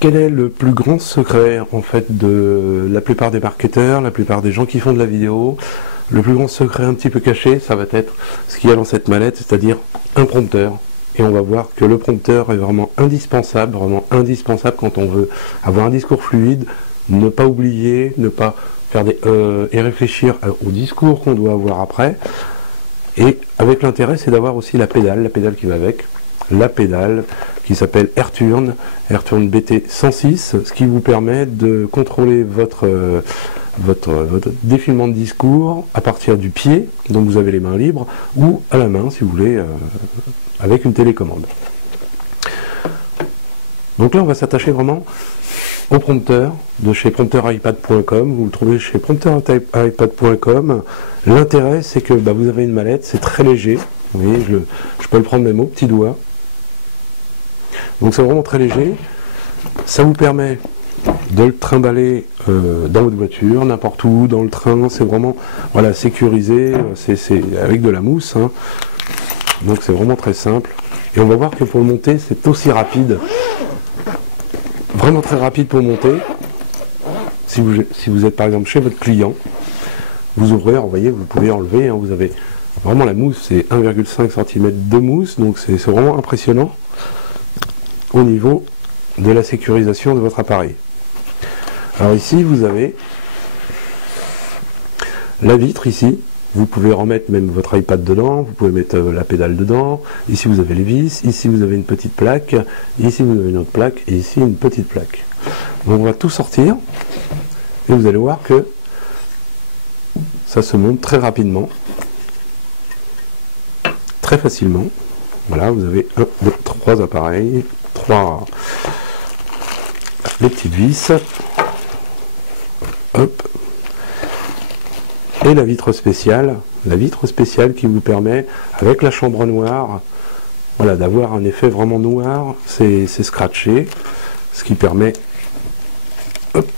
quel est le plus grand secret en fait de la plupart des marketeurs, la plupart des gens qui font de la vidéo? Le plus grand secret un petit peu caché, ça va être ce qu'il y a dans cette mallette, c'est-à-dire un prompteur. Et on va voir que le prompteur est vraiment indispensable quand on veut avoir un discours fluide, ne pas oublier, ne pas faire et réfléchir au discours qu'on doit avoir après. Et avec l'intérêt, c'est d'avoir aussi la pédale qui va avec, la pédale qui s'appelle AirTurn BT 106, ce qui vous permet de contrôler votre défilement de discours à partir du pied, donc vous avez les mains libres, ou à la main si vous voulez, avec une télécommande. Donc là on va s'attacher vraiment au prompteur de chez prompteuripad.com. Vous le trouvez chez prompteuripad.com. L'intérêt c'est que vous avez une mallette, c'est très léger, vous voyez, je peux le prendre même au petit doigt. Donc c'est vraiment très léger, ça vous permet de le trimballer dans votre voiture, n'importe où, dans le train, c'est vraiment voilà, sécurisé, c'est avec de la mousse, hein. Donc c'est vraiment très simple. Et on va voir que pour le monter, c'est aussi rapide, vraiment très rapide pour monter. Si vous êtes par exemple chez votre client, vous ouvrez, vous voyez, vous pouvez enlever, hein, vous avez vraiment la mousse, c'est 1,5 cm de mousse, donc c'est vraiment impressionnant au niveau de la sécurisation de votre appareil. Alors ici vous avez la vitre ici, vous pouvez remettre même votre iPad dedans, vous pouvez mettre la pédale dedans, ici vous avez les vis, ici vous avez une petite plaque, ici vous avez une autre plaque et ici une petite plaque. Donc on va tout sortir et vous allez voir que ça se monte très rapidement, très facilement. Voilà, vous avez 1, 2, 3 appareils, 3 les petites vis. Hop. Et la vitre spéciale qui vous permet, avec la chambre noire, voilà, d'avoir un effet vraiment noir, c'est scratché, ce qui permet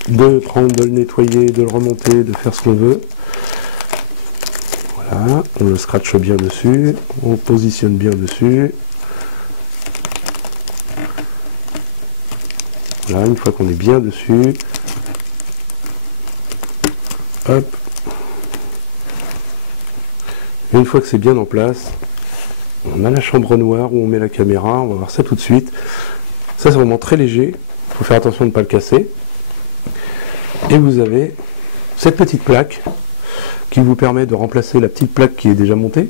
de prendre, de le nettoyer, de le remonter, de faire ce qu'on veut. Voilà, on le scratche bien dessus, on positionne bien dessus. Voilà, une fois qu'on est bien dessus, hop. Une fois que c'est bien en place, on a la chambre noire où on met la caméra, on va voir ça tout de suite. Ça c'est vraiment très léger, il faut faire attention de ne pas le casser. Et vous avez cette petite plaque qui vous permet de remplacer la petite plaque qui est déjà montée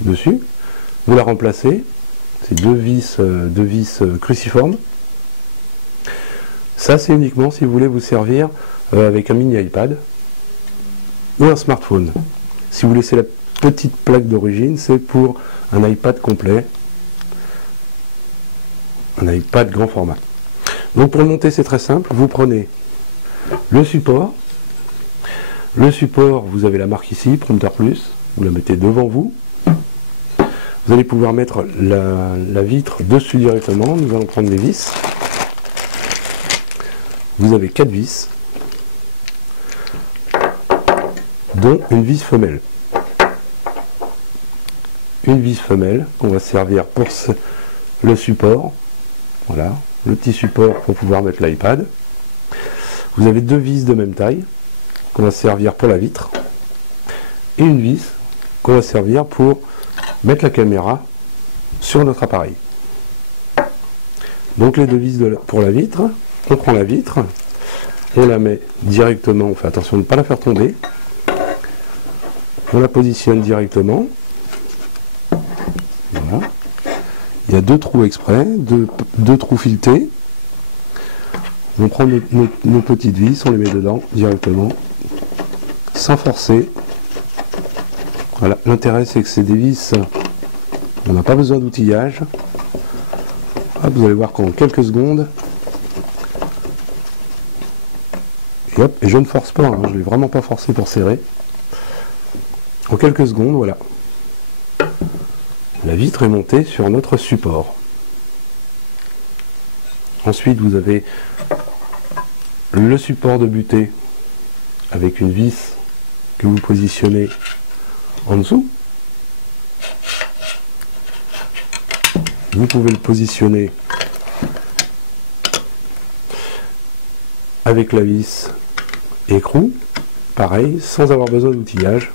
dessus. Vous la remplacez, c'est deux vis cruciformes. Ça c'est uniquement si vous voulez vous servir avec un mini iPad ou un smartphone. Si vous laissez la petite plaque d'origine, c'est pour un iPad complet, un iPad grand format. Donc pour le monter, c'est très simple. Vous prenez le support. Le support, vous avez la marque ici, Prompteur Plus. Vous la mettez devant vous. Vous allez pouvoir mettre la vitre dessus directement. Nous allons prendre les vis. Vous avez 4 vis, dont une vis femelle. Une vis femelle qu'on va servir pour le support. Voilà, le petit support pour pouvoir mettre l'iPad. Vous avez 2 vis de même taille qu'on va servir pour la vitre. Et une vis qu'on va servir pour mettre la caméra sur notre appareil. Donc les 2 vis pour la vitre, on prend la vitre, on la met directement, on fait attention de ne pas la faire tomber. On la positionne directement. Voilà. Il y a 2 trous exprès, 2 trous filetés. On prend nos petites vis, on les met dedans directement, sans forcer. Voilà. L'intérêt c'est que c'est des vis, on n'a pas besoin d'outillage. Vous allez voir qu'en quelques secondes, et hop, et je ne force pas, hein, je ne vais vraiment pas forcer pour serrer. En quelques secondes, voilà. La vitre est montée sur notre support. Ensuite, vous avez le support de butée avec une vis que vous positionnez en dessous. Vous pouvez le positionner avec la vis écrou, pareil, sans avoir besoin d'outillage.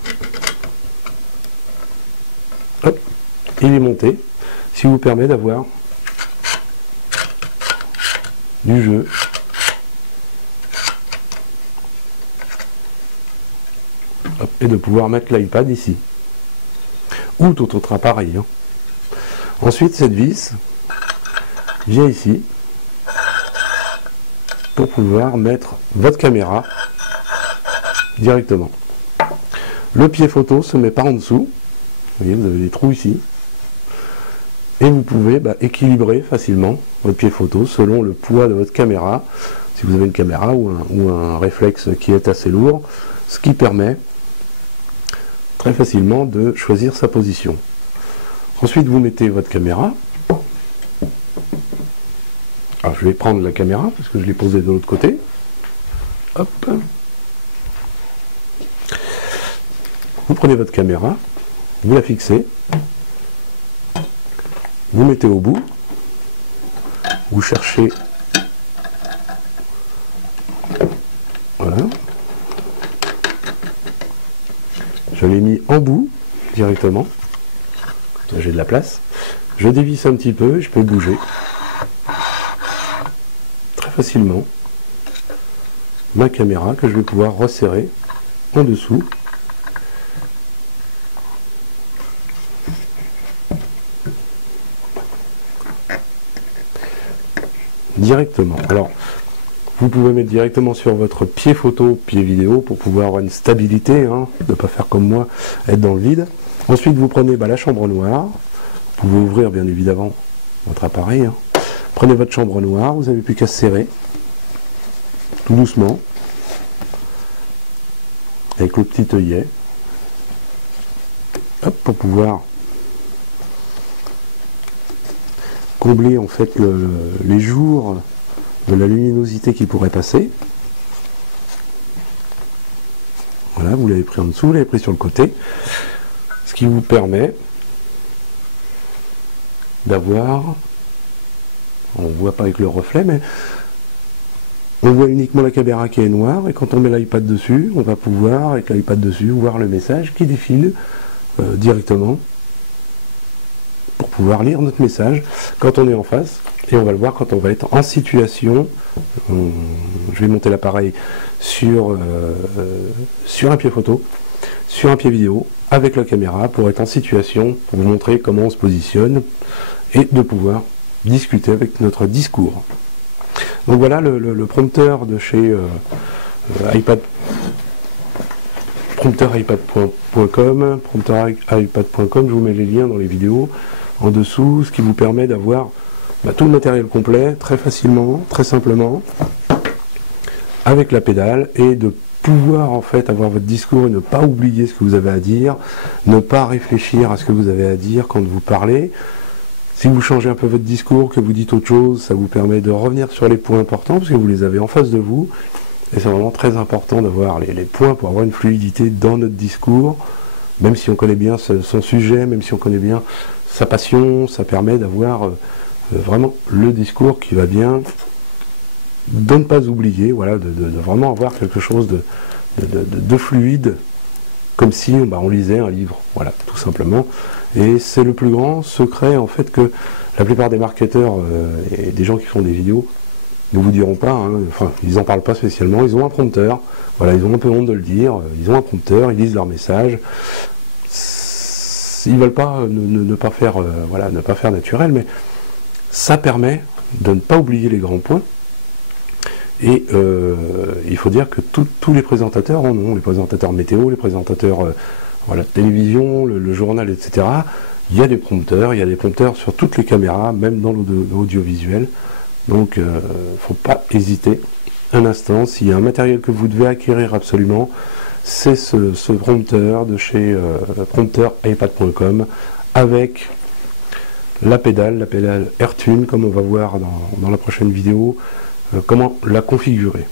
Hop, il est monté, ce qui vous permet d'avoir du jeu. Hop, et de pouvoir mettre l'iPad ici. Ou tout autre appareil. Hein. Ensuite, cette vis vient ici pour pouvoir mettre votre caméra directement. Le pied photo se met par en dessous. Vous voyez, vous avez des trous ici. Et vous pouvez équilibrer facilement votre pied photo selon le poids de votre caméra. Si vous avez une caméra ou un réflexe qui est assez lourd, ce qui permet très facilement de choisir sa position. Ensuite, vous mettez votre caméra. Alors, je vais prendre la caméra parce que je l'ai posée de l'autre côté. Hop. Vous prenez votre caméra, vous la fixez, vous mettez au bout, vous cherchez, voilà, je l'ai mis en bout directement, là j'ai de la place, je dévisse un petit peu, je peux bouger très facilement ma caméra que je vais pouvoir resserrer en dessous. Directement. Alors, vous pouvez mettre directement sur votre pied photo, pied vidéo, pour pouvoir avoir une stabilité, hein, ne pas faire comme moi, être dans le vide. Ensuite, vous prenez la chambre noire. Vous pouvez ouvrir, bien évidemment, votre appareil. Hein. Prenez votre chambre noire, vous n'avez plus qu'à serrer, tout doucement, avec le petit œillet, hop, pour pouvoir combler en fait les jours de la luminosité qui pourrait passer. Voilà, vous l'avez pris en dessous, vous l'avez pris sur le côté, ce qui vous permet d'avoir, on ne voit pas avec le reflet, mais on voit uniquement la caméra qui est noire, et quand on met l'iPad dessus, on va pouvoir, avec l'iPad dessus, voir le message qui défile directement, pour pouvoir lire notre message quand on est en face, et on va le voir quand on va être en situation. Je vais monter l'appareil sur un pied photo, sur un pied vidéo, avec la caméra, pour être en situation, pour vous montrer comment on se positionne, et de pouvoir discuter avec notre discours. Donc voilà le prompteur de chez iPad, prompteuripad.com, prompteuripad.com, je vous mets les liens dans les vidéos en dessous, ce qui vous permet d'avoir tout le matériel complet, très facilement, très simplement, avec la pédale, et de pouvoir en fait avoir votre discours et ne pas oublier ce que vous avez à dire, ne pas réfléchir à ce que vous avez à dire quand vous parlez. Si vous changez un peu votre discours, que vous dites autre chose, ça vous permet de revenir sur les points importants, parce que vous les avez en face de vous, et c'est vraiment très important d'avoir les points pour avoir une fluidité dans notre discours, même si on connaît bien son sujet, même si on connaît bien sa passion, ça permet d'avoir vraiment le discours qui va bien, de ne pas oublier, voilà, de vraiment avoir quelque chose de fluide, comme si on lisait un livre, voilà, tout simplement. Et c'est le plus grand secret, en fait, que la plupart des marketeurs et des gens qui font des vidéos ne vous diront pas, hein, enfin, ils n'en parlent pas spécialement, ils ont un prompteur, voilà, ils ont un peu honte de le dire, ils ont un prompteur, ils lisent leur message, ils veulent pas ne pas faire, voilà, ne pas faire naturel, mais ça permet de ne pas oublier les grands points. Et il faut dire que tous les présentateurs en ont, les présentateurs météo, les présentateurs voilà, télévision, le journal, etc. Il y a des prompteurs sur toutes les caméras, même dans l'audiovisuel. Donc, il ne faut pas hésiter un instant. S'il y a un matériel que vous devez acquérir absolument, c'est ce prompteur de chez prompteuripad.com avec la pédale AirTune, comme on va voir dans la prochaine vidéo, comment la configurer.